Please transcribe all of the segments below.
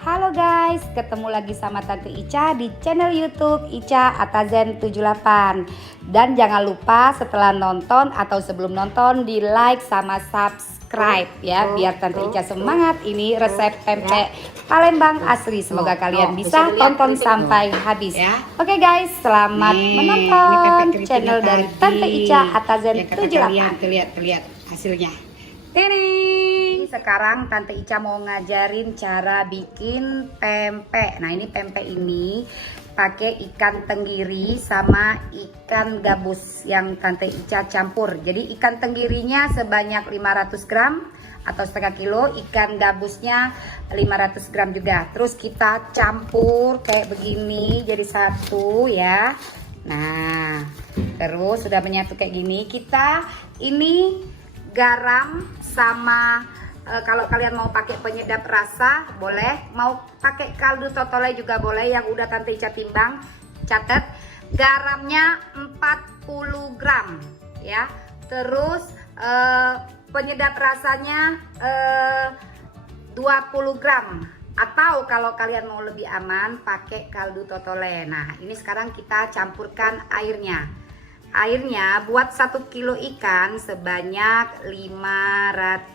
Halo guys, ketemu lagi sama Tante Ica di channel YouTube Ica Atazen 78. Dan jangan lupa setelah nonton atau sebelum nonton di like sama subscribe ya, biar Tante Ica semangat. Ini resep pempek Palembang asli. Semoga kalian bisa tonton sampai habis. Oke guys, selamat menonton channel dari Tante Ica Atazen 78. Lihat hasilnya. Sekarang Tante Ica mau ngajarin cara bikin pempek. Nah, ini pempek ini pakai ikan tenggiri sama ikan gabus yang Tante Ica campur. Jadi ikan tenggirinya sebanyak 500 gram atau setengah kilo, ikan gabusnya 500 gram juga. Terus kita campur kayak begini jadi satu ya. Nah, terus sudah menyatu kayak gini, kita ini garam sama kalau kalian mau pakai penyedap rasa boleh, mau pakai kaldu totole juga boleh yang udah Tante Ica timbang. Catat garamnya 40 gram ya. Terus penyedap rasanya 20 gram, atau kalau kalian mau lebih aman pakai kaldu totole. Nah, ini sekarang kita campurkan airnya. Airnya buat 1 kilo ikan sebanyak 500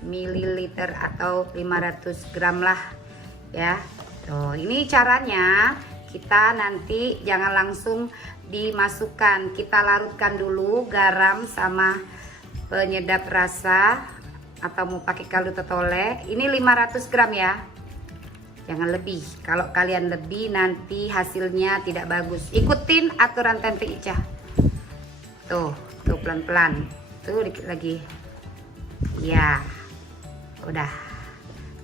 ml atau 500 gram lah ya. Tuh, ini caranya. Kita nanti jangan langsung dimasukkan, kita larutkan dulu garam sama penyedap rasa, atau mau pakai kaldu totole. Ini 500 gram ya, jangan lebih. Kalau kalian lebih nanti hasilnya tidak bagus. Ikutin aturan Tante Ica. Tuh pelan-pelan. Tuh dikit lagi. Ya. Udah.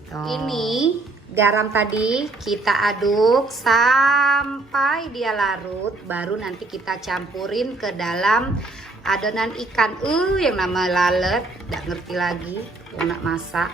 Tuh. Ini garam tadi kita aduk sampai dia larut, baru nanti kita campurin ke dalam adonan ikan. Yang nama lalet, enggak ngerti lagi, nak masak.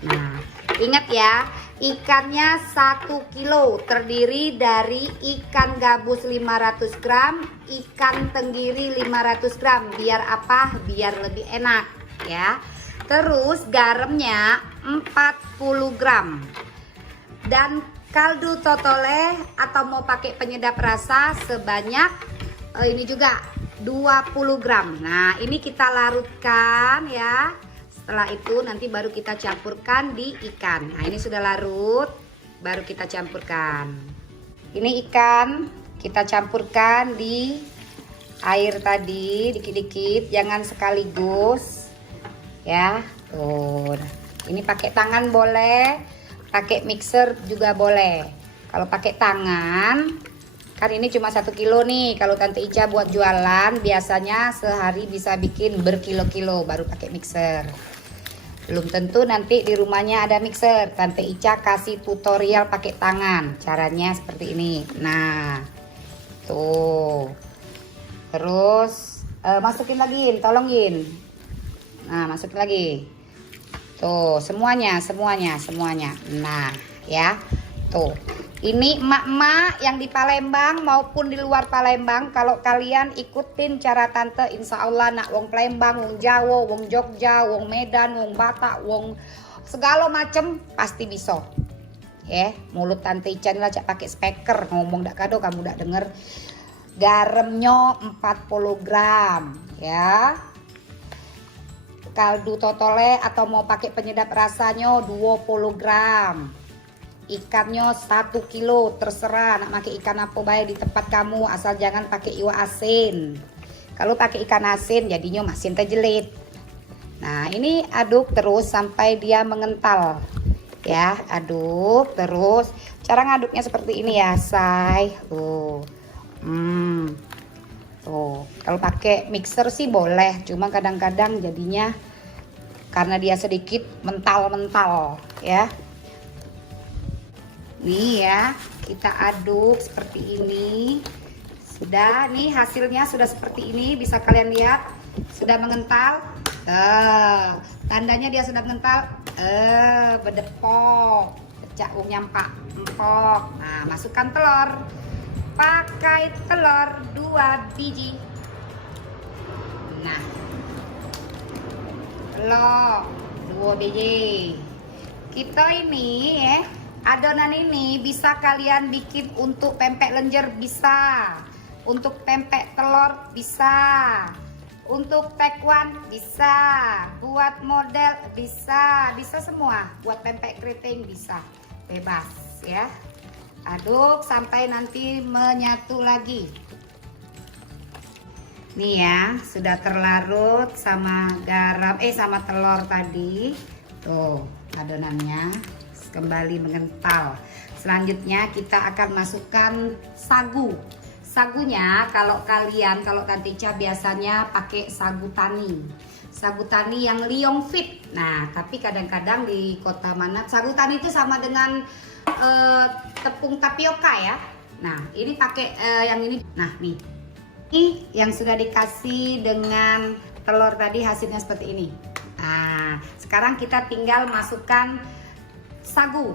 Nah, ingat ya, ikannya 1 kilo terdiri dari ikan gabus 500 gram, ikan tenggiri 500 gram. Biar apa? Biar lebih enak ya. Terus garamnya 40 gram. Dan kaldu totole atau mau pakai penyedap rasa sebanyak ini juga 20 gram. Nah, ini kita larutkan ya. Setelah itu nanti baru kita campurkan di ikan. Nah, ini sudah larut, baru kita campurkan. Ini ikan kita campurkan di air tadi dikit-dikit, jangan sekaligus ya. Tuh, ini pakai tangan boleh, pakai mixer juga boleh. Kalau pakai tangan, kan ini cuma 1 kilo nih. Kalau Tante Ica buat jualan biasanya sehari bisa bikin berkilo-kilo, baru pakai mixer. Belum tentu nanti di rumahnya ada mixer. Tante Ica kasih tutorial pakai tangan, caranya seperti ini. Nah, tuh. Terus masukin lagi, tolongin. Nah, masukin lagi. Tuh, semuanya. Nah, ya. Tuh. Ini emak-emak yang di Palembang maupun di luar Palembang, kalau kalian ikutin cara Tante, insya Allah nak wong Palembang, wong Jawa, wong Jogja, wong Medan, wong Batak, wong segala macem pasti bisa. Ya, mulut Tante Ica lah cak pakai speaker ngomong dak kado kamu dak denger. Garamnya 40 gram ya. Kaldu totole atau mau pakai penyedap rasanya 20 gram. Ikannya 1 kilo, terserah nak pakai ikan apa baik di tempat kamu, asal jangan pakai iwa asin. Kalau pakai ikan asin jadinya masin terjelit. Nah, ini aduk terus sampai dia mengental ya. Aduk terus. Cara ngaduknya seperti ini ya, say. Tuh, kalau pakai mixer sih boleh, cuma kadang-kadang jadinya karena dia sedikit mental-mental ya. Nih ya, kita aduk seperti ini. Sudah, nih hasilnya sudah seperti ini, bisa kalian lihat sudah mengental. Tandanya dia sudah mengental. Berdepok, pecah nyampak, empok. Nah, masukkan telur. Pakai telur 2 biji. Nah, telur 2 biji. Kita ini ya Adonan ini bisa kalian bikin untuk pempek lenjer bisa, untuk pempek telur bisa, untuk tekwan bisa, buat model bisa, bisa semua, buat pempek keriting bisa, bebas ya. Aduk sampai nanti menyatu lagi. Nih ya, sudah terlarut sama garam, sama telur tadi. Tuh, adonannya kembali mengental. Selanjutnya kita akan masukkan sagu. Sagunya kalau Tante Ica biasanya pakai sagu tani. Sagu tani yang Liong Fit. Nah, tapi kadang-kadang di kota mana sagu tani itu sama dengan tepung tapioka ya. Nah, ini pakai yang ini. Nah, nih. Ini yang sudah dikasih dengan telur tadi hasilnya seperti ini. Nah, sekarang kita tinggal masukkan sagu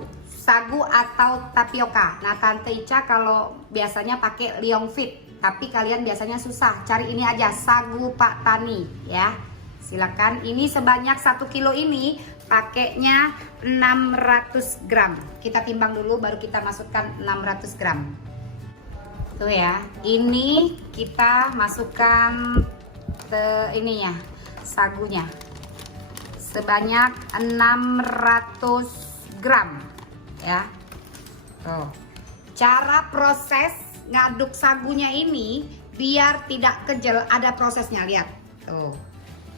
atau tapioka. Nah, Tante Ica kalau biasanya pakai Liong Fit, tapi kalian biasanya susah, cari ini aja, sagu Pak Tani ya. Silakan, ini sebanyak 1 kilo ini pakainya 600 gram. Kita timbang dulu baru kita masukkan 600 gram. Tuh ya, ini kita masukkan ke ininya, sagunya sebanyak 600 gram ya. Tuh. Cara proses ngaduk sagunya ini biar tidak kejel, ada prosesnya, lihat. Tuh.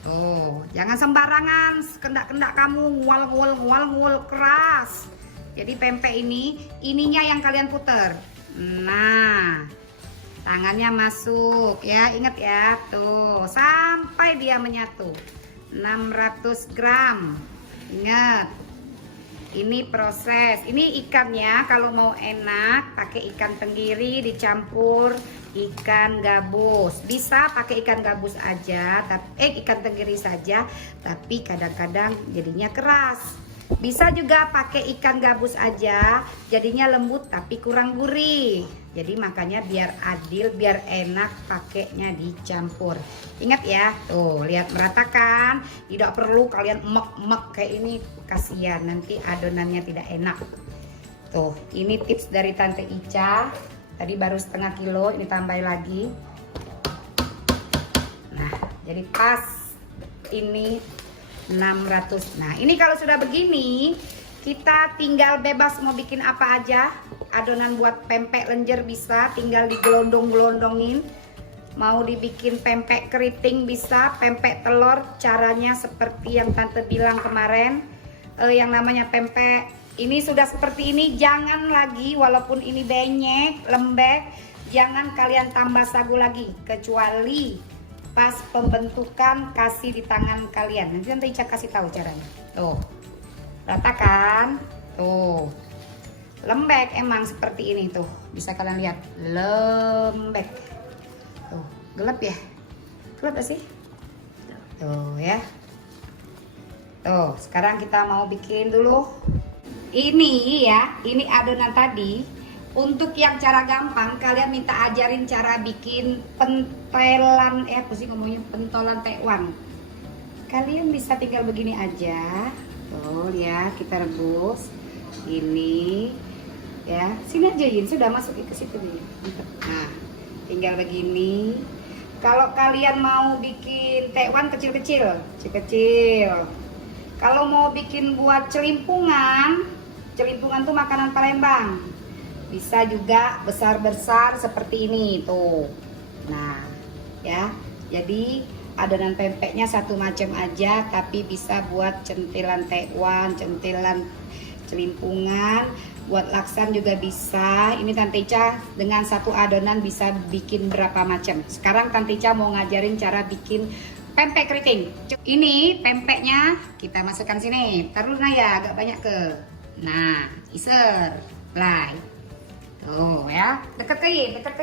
Tuh, jangan sembarangan kendak-kendak kamu ngual keras. Jadi pempek ini ininya yang kalian puter. Nah, tangannya masuk ya, ingat ya, tuh sampai dia menyatu. 600 gram. Ingat, ini proses. Ini ikannya kalau mau enak pakai ikan tenggiri dicampur ikan gabus. Bisa pakai ikan gabus aja, tapi ikan tenggiri saja, tapi kadang-kadang jadinya keras. Bisa juga pakai ikan gabus aja, jadinya lembut tapi kurang gurih. Jadi makanya biar adil, biar enak pakainya dicampur. Ingat ya, tuh lihat meratakan. Tidak perlu kalian emek-emek kayak ini, kasihan nanti adonannya tidak enak. Tuh, ini tips dari Tante Ica. Tadi baru setengah kilo, ini tambah lagi. Nah, jadi pas ini 600. Nah, ini kalau sudah begini, kita tinggal bebas mau bikin apa aja. Adonan buat pempek lenjer bisa, tinggal digelondong-gelondongin. Mau dibikin pempek keriting bisa, pempek telur, caranya seperti yang Tante bilang kemarin. Yang namanya pempek ini sudah seperti ini, jangan lagi, walaupun ini benyek, lembek, jangan kalian tambah sagu lagi, kecuali pas pembentukan kasih di tangan kalian. Nanti Tante Ica kasih tahu caranya. Tuh, ratakan. Tuh, lembek emang seperti ini tuh. Bisa kalian lihat, lembek. Tuh, gelap ya? Gelap gak sih? Tuh ya. Tuh, sekarang kita mau bikin dulu. Ini ya, ini adonan tadi. Untuk yang cara gampang, kalian minta ajarin cara bikin pentelan, apa sih ngomongnya, pentolan tekwan. Kalian bisa tinggal begini aja. Tuh ya, kita rebus. Ini ya, sini aja Yin, sudah masuk ke situ nih. Nah, tinggal begini. Kalau kalian mau bikin tekwan kecil-kecil. Kalau mau bikin buat celimpungan tuh makanan Palembang. Bisa juga besar-besar seperti ini tuh. Nah, ya. Jadi adonan pempeknya satu macam aja, tapi bisa buat centilan tekwan, centilan celimpungan, buat laksan juga bisa. Ini Tante Ica dengan satu adonan bisa bikin berapa macam. Sekarang Tante Ica mau ngajarin cara bikin pempek keriting. Ini pempeknya kita masukkan sini. Taruh ya, agak banyak ke. Nah, iser, lay. Tuh ya, deketin. Tangan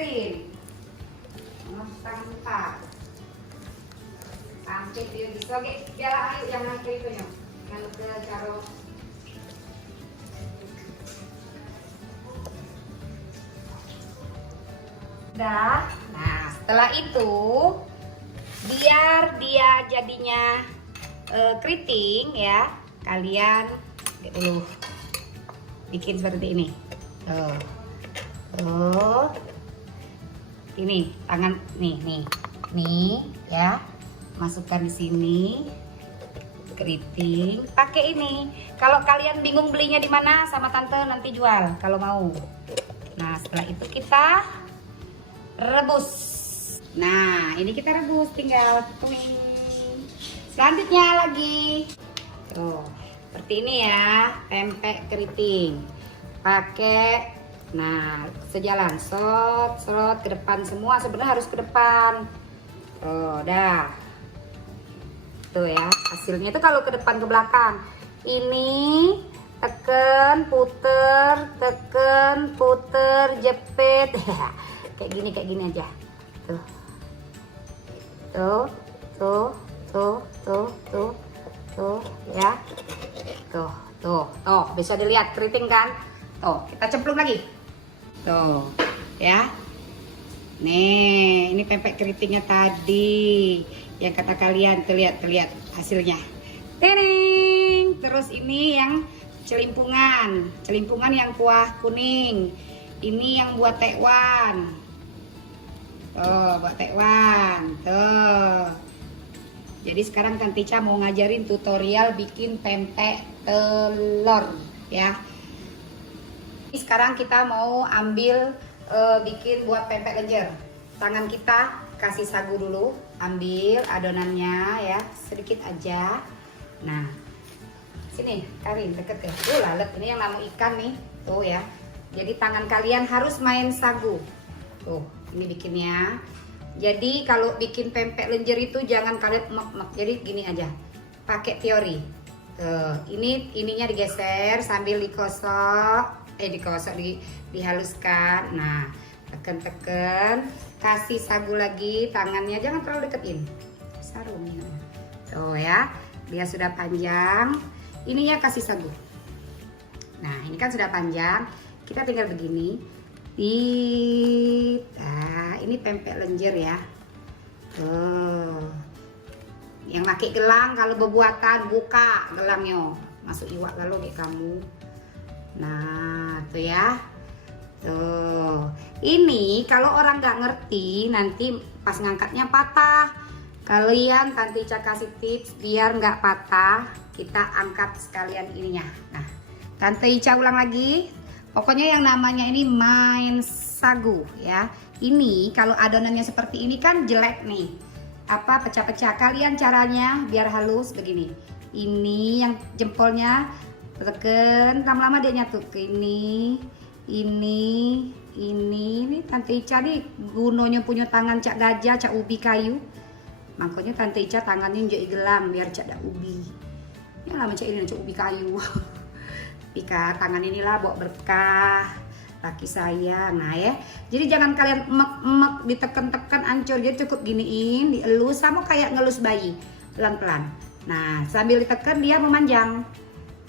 Angkit dia bisa, oke. Biar ayo jangan ke itu nya. Jangan ke caro. Udah. Nah, setelah itu biar dia jadinya keriting ya, kalian bikin seperti ini. Tuh. Tuh. Ini tangan nih ya. Masukkan di sini. Keriting, pakai ini. Kalau kalian bingung belinya di mana, sama tante nanti jual kalau mau. Nah, setelah itu kita rebus. Nah, ini kita rebus tinggal tuing. Selanjutnya lagi. Tuh, seperti ini ya, pempek keriting. Pakai sejalan serot ke depan semua, sebenarnya harus ke depan. Tuh, dah. Tuh ya, hasilnya itu kalau ke depan ke belakang. Ini tekan, puter, jepit. kayak gini aja. Tuh ya. Tuh, bisa dilihat keriting kan? Tuh, kita cemplung lagi. Tuh, ya. Nih, ini pempek keritingnya tadi. Yang kata kalian terlihat hasilnya. Tereng. Terus ini yang celimpungan yang kuah kuning. Ini yang buat tekwan. Tuh, buat tekwan. Tuh. Jadi sekarang Tante Ica mau ngajarin tutorial bikin pempek telur ya. Sekarang kita mau ambil bikin buat pempek lenjer. Tangan kita kasih sagu dulu, ambil adonannya ya, sedikit aja. Nah, sini Karin deket ya. Lalet, ini yang nama ikan nih, tuh ya. Jadi tangan kalian harus main sagu. Tuh, ini bikinnya. Jadi kalau bikin pempek lenjer itu jangan kalian emek-emek. Jadi gini aja, pakai teori. Tuh, ininya digeser sambil dihaluskan. Nah, tekan, kasih sagu lagi, tangannya jangan terlalu deketin, sarungnya. Tuh ya, dia sudah panjang. Ininya kasih sagu. Nah, ini kan sudah panjang, kita tinggal begini. Nah, ini pempek lenjer ya. Tuh, yang pakai gelang kalau berbuatan buka gelangnya, masuk iwak lalu kayak kamu. Nah, tuh ya. Tuh, ini kalau orang nggak ngerti nanti pas ngangkatnya patah. Kalian Tante Ica kasih tips biar nggak patah, kita angkat sekalian ininya. Nah, Tante Ica ulang lagi. Pokoknya yang namanya ini main sagu ya. Ini kalau adonannya seperti ini kan jelek nih. Apa pecah-pecah. Kalian caranya biar halus begini. Ini yang jempolnya tekan, lama-lama dia nyatu ke ini Tante Ica nih gunonya punya tangan cak gajah, cak ubi kayu. Makanya Tante Ica tangannya jadi gelang biar cak dak ubi. Ini lama cak ini cak ubi kayu. Ika tangan inilah bawa berkah laki saya. Nah ya, jadi jangan kalian emek-emek ditekan-tekan ancur. Jadi cukup giniin, dielus sama kayak ngelus bayi pelan-pelan. Nah sambil ditekan dia memanjang.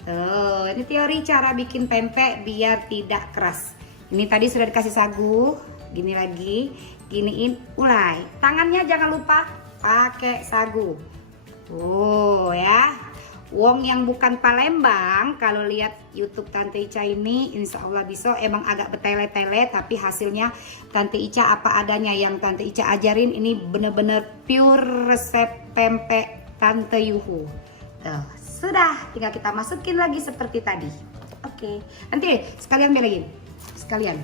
Tuh, ini teori cara bikin pempek biar tidak keras. Ini tadi sudah dikasih sagu, gini lagi, giniin, mulai. Tangannya jangan lupa pakai sagu. Tuh ya, wong yang bukan Palembang, kalau lihat YouTube Tante Ica ini, insya Allah bisa. Emang agak bertele-tele, tapi hasilnya Tante Ica apa adanya. Yang Tante Ica ajarin ini bener-bener pure resep pempek Tante Yuhu. Tuh. Sudah, tinggal kita masukin lagi seperti tadi. Oke, nanti sekalian belain. Sekalian.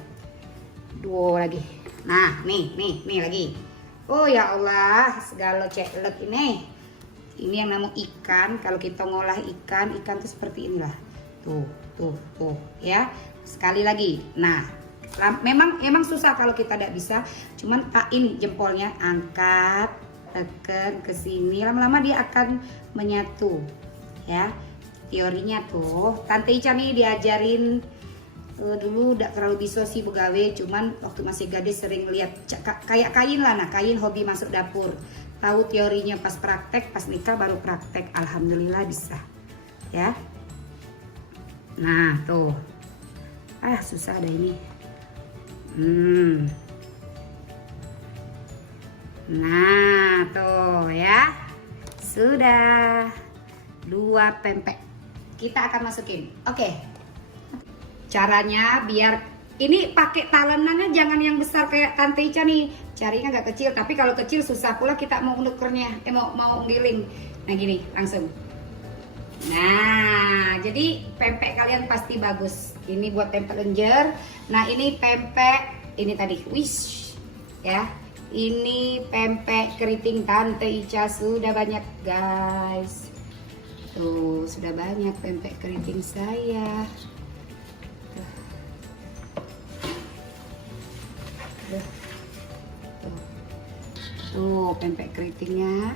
Dua lagi. Nah, nih lagi. Oh ya Allah, segala ceklet ini. Ini yang namanya ikan. Kalau kita ngolah ikan tuh seperti inilah. Tuh, ya. Sekali lagi. Nah, memang susah kalau kita tidak bisa. Cuman ini jempolnya angkat, tekan ke sini. Lama-lama dia akan menyatu. Ya, teorinya tuh Tante Ica nih diajarin dulu udah terlalu bisa sih begawe, cuman waktu masih gadis sering lihat kayak kain lah. Nah, kain hobi masuk dapur, tahu teorinya pas praktek, pas nikah baru praktek. Alhamdulillah bisa ya. Nah tuh, susah ada ini. Nah tuh ya, sudah 2 pempek kita akan masukin. Oke. caranya biar ini pakai talenannya jangan yang besar kayak Tante Ica nih, carinya agak kecil. Tapi kalau kecil susah pula kita mau nukernya, mau giling. Nah gini langsung. Nah jadi pempek kalian pasti bagus. Ini buat pempek lenjer. Nah ini pempek ini tadi, wish ya. Ini pempek keriting Tante Ica sudah banyak guys. Tuh sudah banyak pempek keriting saya. Tuh pempek keritingnya.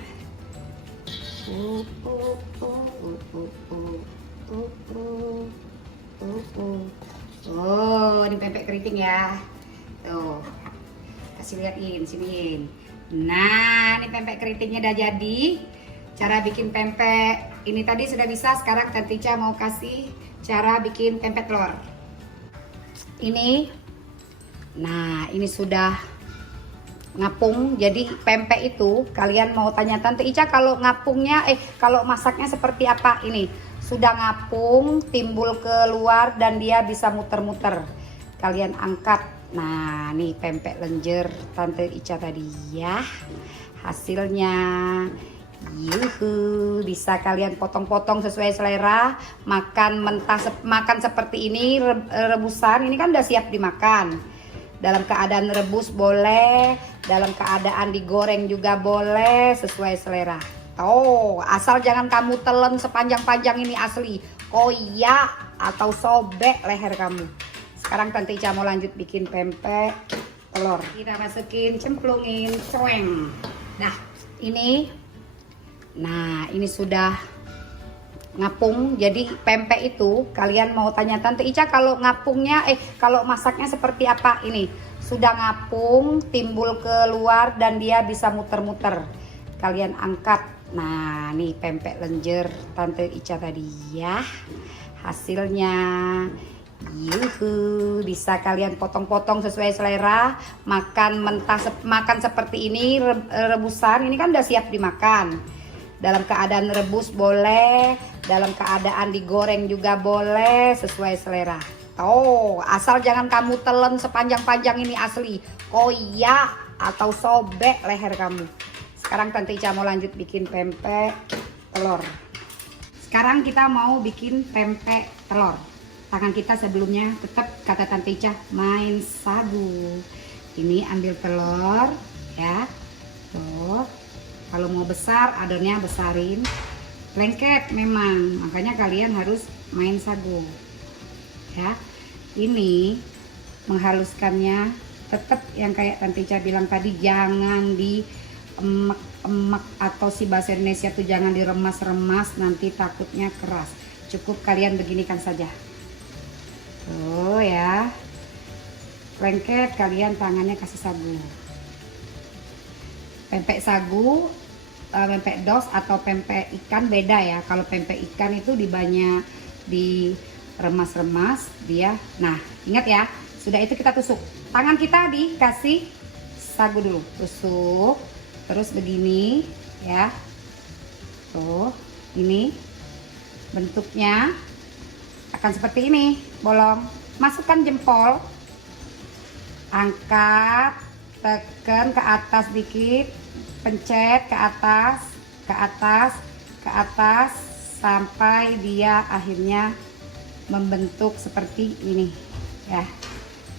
Oh ini pempek keriting ya. Tuh kasih liatin siniin. Nah ini pempek keritingnya udah jadi. Cara bikin pempek ini tadi sudah bisa. Sekarang Tante Ica mau kasih cara bikin pempek telur. Ini, nah ini sudah ngapung. Jadi pempek itu kalian mau tanya Tante Ica kalau ngapungnya, kalau masaknya seperti apa? Ini sudah ngapung, timbul keluar dan dia bisa muter-muter. Kalian angkat. Nah nih pempek lenjer Tante Ica tadi ya. Hasilnya. Yuhu, bisa kalian potong-potong sesuai selera. Makan mentah, makan seperti ini rebusan. Ini kan udah siap dimakan. Dalam keadaan rebus boleh, dalam keadaan digoreng juga boleh, sesuai selera. Oh, asal jangan kamu telan sepanjang-panjang ini asli. Koyak atau sobek leher kamu. Sekarang Tante Ica mau lanjut bikin pempek telur. Kita masukin, cemplungin, coeng. Nah, ini. Nah, ini sudah ngapung. Jadi pempek itu kalian mau tanya Tante Ica kalau ngapungnya, kalau masaknya seperti apa? Ini sudah ngapung, timbul keluar dan dia bisa muter-muter. Kalian angkat. Nah, nih pempek lenjer Tante Ica tadi ya. Hasilnya. Yuhu, bisa kalian potong-potong sesuai selera. Makan mentah, makan seperti ini rebusan. Ini kan udah siap dimakan. Dalam keadaan rebus boleh, dalam keadaan digoreng juga boleh, sesuai selera. Oh, asal jangan kamu telan sepanjang-panjang ini asli. Koyak atau sobek leher kamu. Sekarang Tante Ica mau lanjut bikin pempek telur. Sekarang kita mau bikin pempek telur. Tangan kita sebelumnya tetap kata Tante Ica main sagu. Ini ambil telur ya. Tuh. Kalau mau besar adonnya besarin. Lengket memang, makanya kalian harus main sagu ya. Ini menghaluskannya tetap yang kayak Tante Ica bilang tadi, jangan di emek-emek atau si bahasa Indonesia tuh jangan diremas-remas, nanti takutnya keras. Cukup kalian beginikan saja. Tuh ya, lengket, kalian tangannya kasih sagu. Pempek sagu, pempek dos atau pempek ikan beda ya. Kalau pempek ikan itu di remas-remas dia. Nah ingat ya, sudah itu kita tusuk. Tangan kita dikasih sagu dulu, tusuk. Terus begini ya. Tuh, ini bentuknya akan seperti ini, bolong. Masukkan jempol, angkat, tekan ke atas dikit, pencet ke atas, ke atas, ke atas sampai dia akhirnya membentuk seperti ini ya.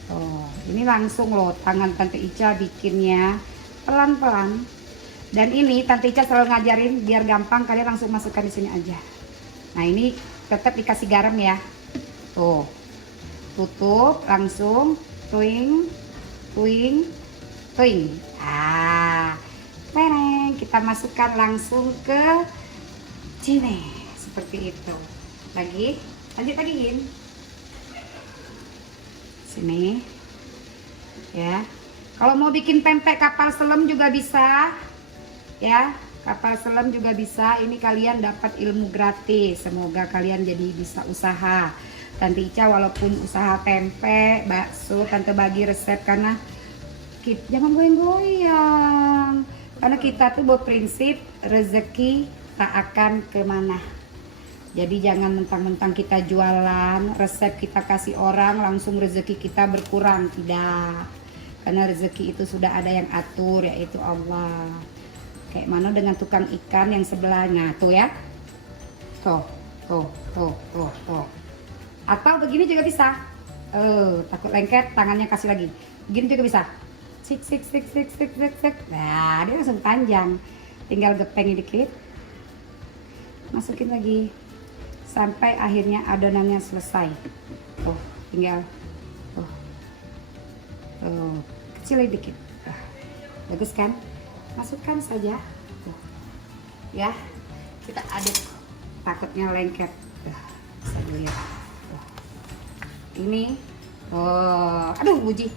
Oh, ini langsung loh tangan Tante Ica bikinnya pelan-pelan. Dan ini Tante Ica selalu ngajarin biar gampang, kalian langsung masukkan di sini aja. Nah, ini tetap dikasih garam ya. Tuh. Tutup langsung, tuing, tuing, tuing. Ah. Tereng, kita masukkan langsung ke sini seperti itu. Lagi, lanjut lagiin. Sini. Ya. Kalau mau bikin pempek kapal selam juga bisa. Ya, kapal selam juga bisa. Ini kalian dapat ilmu gratis. Semoga kalian jadi bisa usaha. Tante Ica walaupun usaha pempek, bakso, Tante bagi resep karena jangan goyang-goyang. Karena kita tuh berprinsip rezeki tak akan kemana. Jadi jangan mentang-mentang kita jualan, resep kita kasih orang, langsung rezeki kita berkurang. Tidak. Karena rezeki itu sudah ada yang atur, yaitu Allah. Kayak mana dengan tukang ikan yang sebelahnya. Tuh ya. Tuh. Atau begini juga bisa. Takut lengket, tangannya kasih lagi. Begini juga bisa. Sik. Nah, dia langsung panjang. Tinggal gepeng dikit. Masukin lagi. Sampai akhirnya adonannya selesai. Tinggal kecilin dikit. Bagus kan? Masukkan saja. Ya, kita aduk. Takutnya lengket. Bisa dilihat. Ini, aduh buji.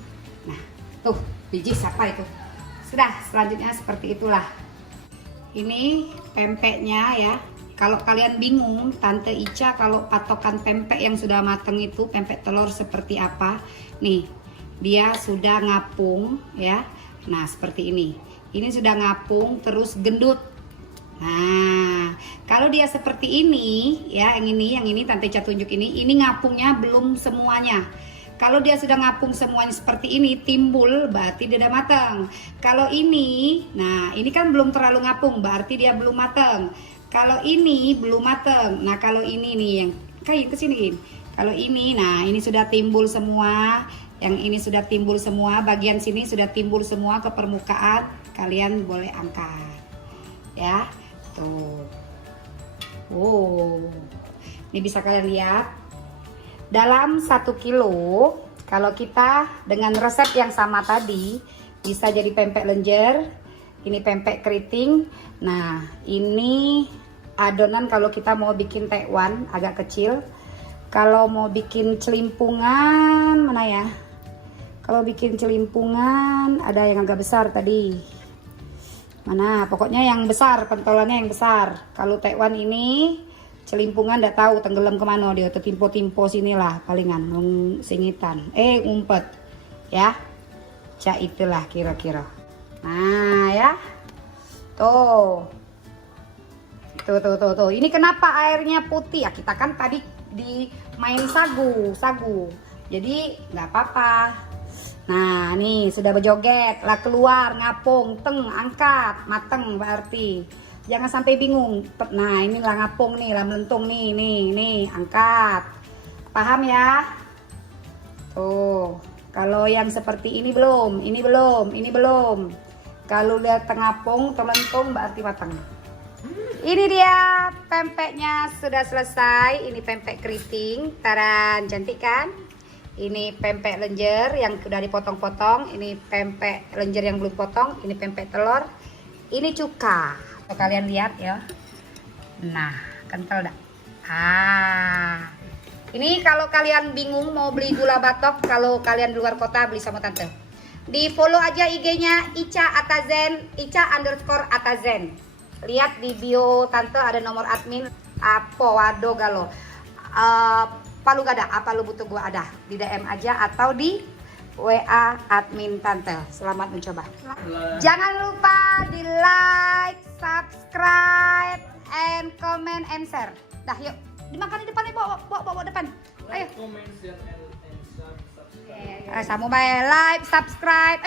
Nah, tuh biji siapa itu? Sudah, selanjutnya seperti itulah. Ini pempeknya ya. Kalau kalian bingung, Tante Ica kalau patokan pempek yang sudah mateng itu, pempek telur seperti apa? Nih, dia sudah ngapung ya. Nah, seperti ini. Ini sudah ngapung terus gendut. Nah, kalau dia seperti ini ya, yang ini Tante Ica tunjuk ini ngapungnya belum semuanya. Kalau dia sudah ngapung semuanya seperti ini, timbul berarti dia udah matang. Kalau ini, nah ini kan belum terlalu ngapung, berarti dia belum matang. Kalau ini belum matang. Nah, kalau ini nih yang kayak kesini. Kalau ini, nah ini sudah timbul semua. Yang ini sudah timbul semua. Bagian sini sudah timbul semua ke permukaan. Kalian boleh angkat. Ya, tuh. Ini bisa kalian lihat. Dalam 1 kilo, kalau kita dengan resep yang sama tadi, bisa jadi pempek lenjer. Ini pempek keriting. Nah, ini adonan kalau kita mau bikin tekwan agak kecil. Kalau mau bikin celimpungan, mana ya? Kalau bikin celimpungan ada yang agak besar tadi. Mana? Pokoknya yang besar, pentolannya yang besar. Kalau tekwan ini celimpungan enggak tahu tenggelam kemana dia, tertimpo-timpo sinilah palingan singitan. Ngumpet. Ya. Cak itulah kira-kira. Nah, ya. Tuh. Ini kenapa airnya putih? Ya, kita kan tadi di main sagu. Jadi nggak apa-apa. Nah, nih sudah berjoget, lah keluar, ngapung, angkat, mateng berarti. Jangan sampai bingung. Nah, inilah ngapung nih, lah melentung nih, angkat. Paham ya? Tuh. Kalau yang seperti ini belum. Kalau lihat tengapung, terlentung berarti matang. Ini dia pempeknya sudah selesai. Ini pempek keriting, taran, cantik kan? Ini pempek lenjer yang sudah dipotong-potong. Ini pempek lenjer yang belum potong. Ini pempek telur. Ini cuka. Kalau kalian lihat ya. Nah, kental dah. Ini kalau kalian bingung mau beli gula batok, kalau kalian di luar kota beli sama Tante. Di follow aja IG-nya Ica Atazen, Ica_Atazen. Lihat di bio Tante ada nomor admin. Apa wado galo. Palu gada, apa lu butuh gua ada. Di DM aja atau di WA admin Tante. Selamat mencoba. Jangan lupa di like, subscribe, and comment and share. Dah yuk, dimakan di depan nih, bawa depan. Ayo. Sama bae like, subscribe.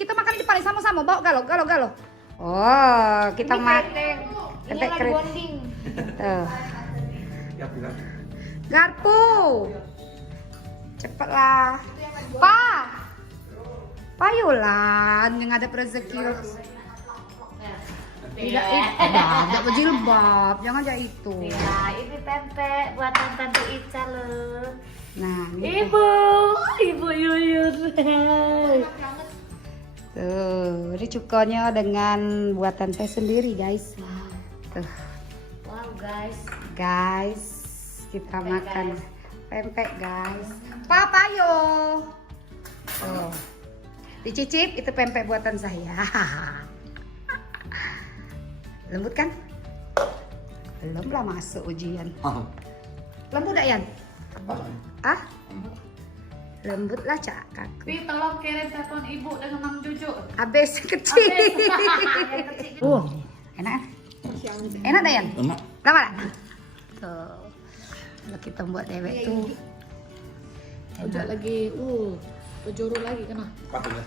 Kita makan di depan sama-sama. Bawa galo. Oh, kita makan. Ini lagi bonding. Tuh. Garpu. Cepatlah. Payulan yang ada rezeki. Tidak berjilbab, jangan aja itu. Ya, ini pempek buatan Tante Ica loh. Nah, Ibu Yuyun. Tuh, ini cukanya dengan buatan saya sendiri, guys. Tuh. Wow, guys. Guys, kita Pempek, makan guys. pempek, guys. Papayo. Tuh. Dicicip, itu pempek buatan saya. Lembut kan? Belum lah masuk ujian. Lembut gak, Yan? Lembut lah, Cak. Pi, tolong kirim telepon ibu dengan Mang Juju. Abis kecil. Enak. Enak dah, Yan? Enak. Lama tak? Tuh. Kalau kita buat dewek tuh. Ojo lagi, kejuru lagi kena. Patungnya.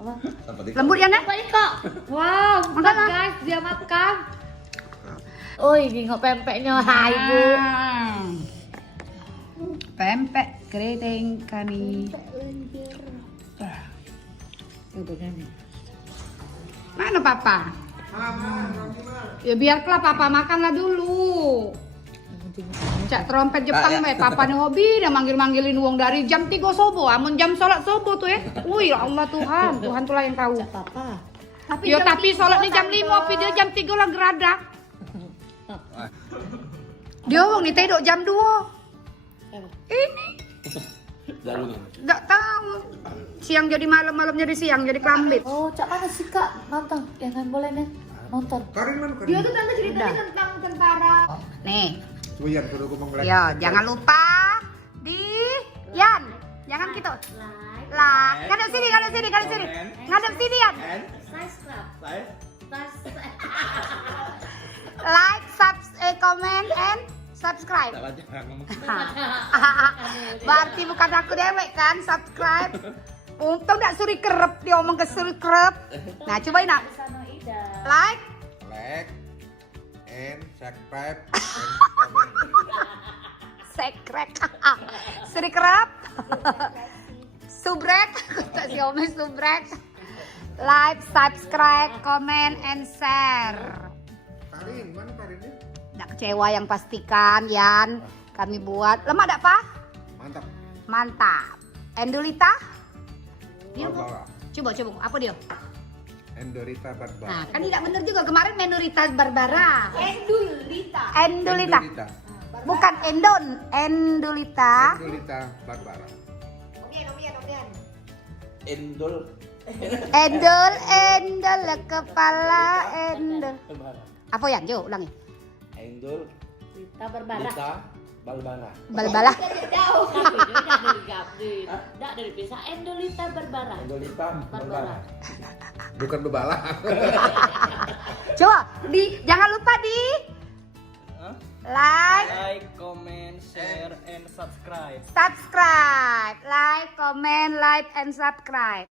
Apa? Sampai di. Lembut ya, Nek? Apa ini kok? Wow, makan guys, dia makan. Oh, ini nggak pempeknya, hai bu. Pempek keriting kami. Mana papa? Ya biarlah papa makanlah dulu. Cak trompet Jepang we, papa nih hobi dah manggil-manggilin wong dari jam 3 subuh, amun jam sholat subuh tuh ya. Wih, ya Allah Tuhan tuh lah yang tahu. Papa. Tapi sholat di jam 5, video jam 3 lah geradak. Dia wong nih tidur jam 2. Ini Jalurnya. enggak tahu. Siang jadi malam, malam jadi siang, jadi kelambit. Oh, cak mana sih kak nonton? Jangan boleh nih nonton. Karin mana Karin? Dia tuh tante ceritanya tentang tentara. Nih, Cuyan suruh aku ngeliat. ya jangan lupa di Yan, jangan gitu. Lah, ngadep sini, ngadep sini, ngadep sini. Ngadep sini Yan. Like, comment, and subscribe. Tak aja ngomong. Berarti bukan aku dewek kan, subscribe. Untung gak suri kerep, dia omong ke suri kerep. Nah, cobain nak. Like, Like and subscribe and sekrek, suri kerep. Subrek, tak si omong subrek. Like, subscribe, comment, and share. Karin, mana Karinnya? Nggak kecewa yang pastikan, Yan. Kami buat. Lemak ada apa? Mantap. Mantap. Endulita? Dia Barbara. coba. Apa dia? Endorita Barbara. Nah, kan tidak benar juga. Kemarin Menurita Barbara. Endulita. Bukan Endon. Endulita. Endorita Barbara. Endol Endol kepala endol. Apa Yan? Coba ulangi. Endol Kita berbara. Lita Balbara. Bal-bala. Jauh. Tidak dari bisa. Endolita berbara. Endolita Balbara. Bukan bebala. Coba jangan lupa di Hah? like, Like, comment, share, and subscribe. subscribe. Like, comment, and subscribe.